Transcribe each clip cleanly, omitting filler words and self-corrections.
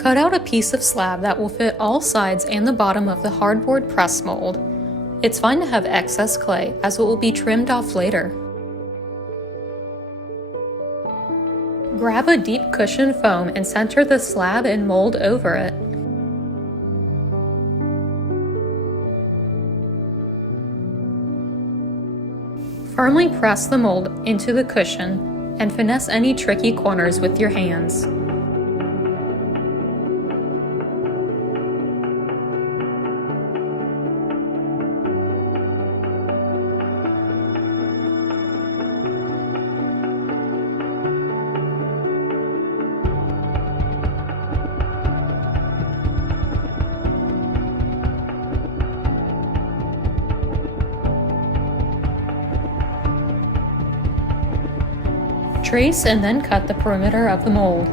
Cut out a piece of slab that will fit all sides and the bottom of the hardboard press mold. It's fine to have excess clay, as it will be trimmed off later. Grab a deep cushion foam and center the slab and mold over it. Firmly press the mold into the cushion and finesse any tricky corners with your hands. Trace and then cut the perimeter of the mold.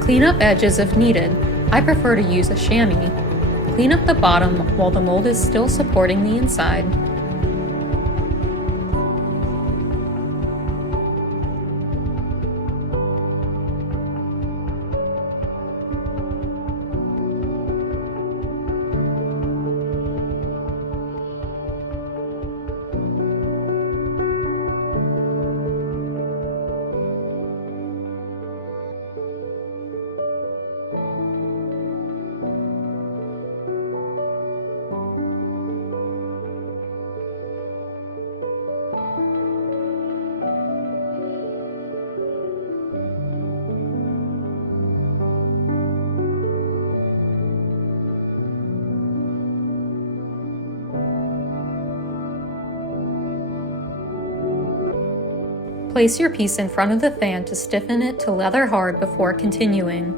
Clean up edges if needed. I prefer to use a chamois. Clean up the bottom while the mold is still supporting the inside. Place your piece in front of the fan to stiffen it to leather hard before continuing.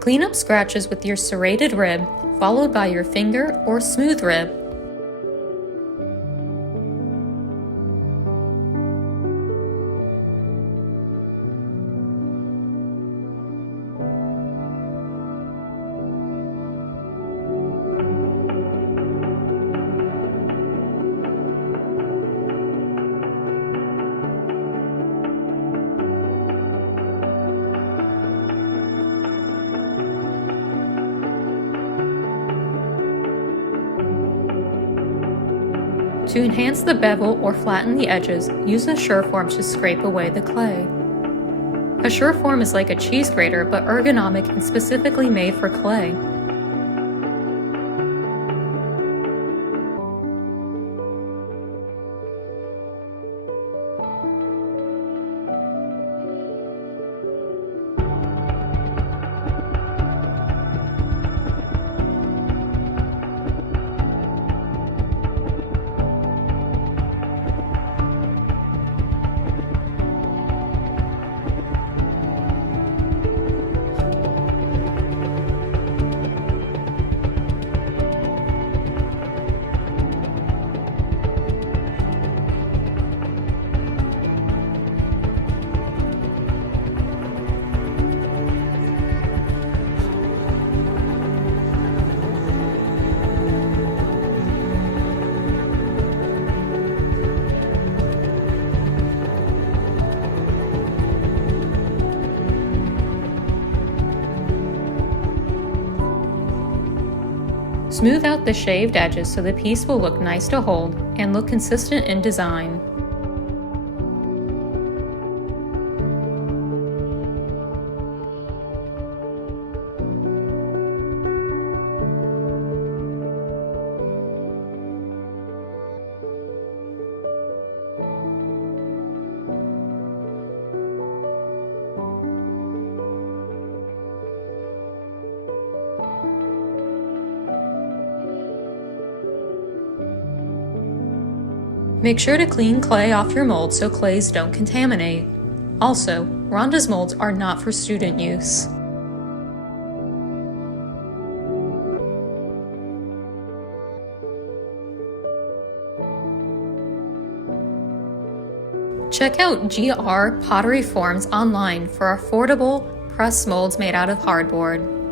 Clean up scratches with your serrated rib, followed by your finger or smooth rib. To enhance the bevel or flatten the edges, use a Surform to scrape away the clay. A Surform is like a cheese grater but ergonomic and specifically made for clay. Smooth out the shaved edges so the piece will look nice to hold and look consistent in design. Make sure to clean clay off your mold so clays don't contaminate. Also, Rhonda's molds are not for student use. Check out GR Pottery Forms online for affordable press molds made out of hardboard.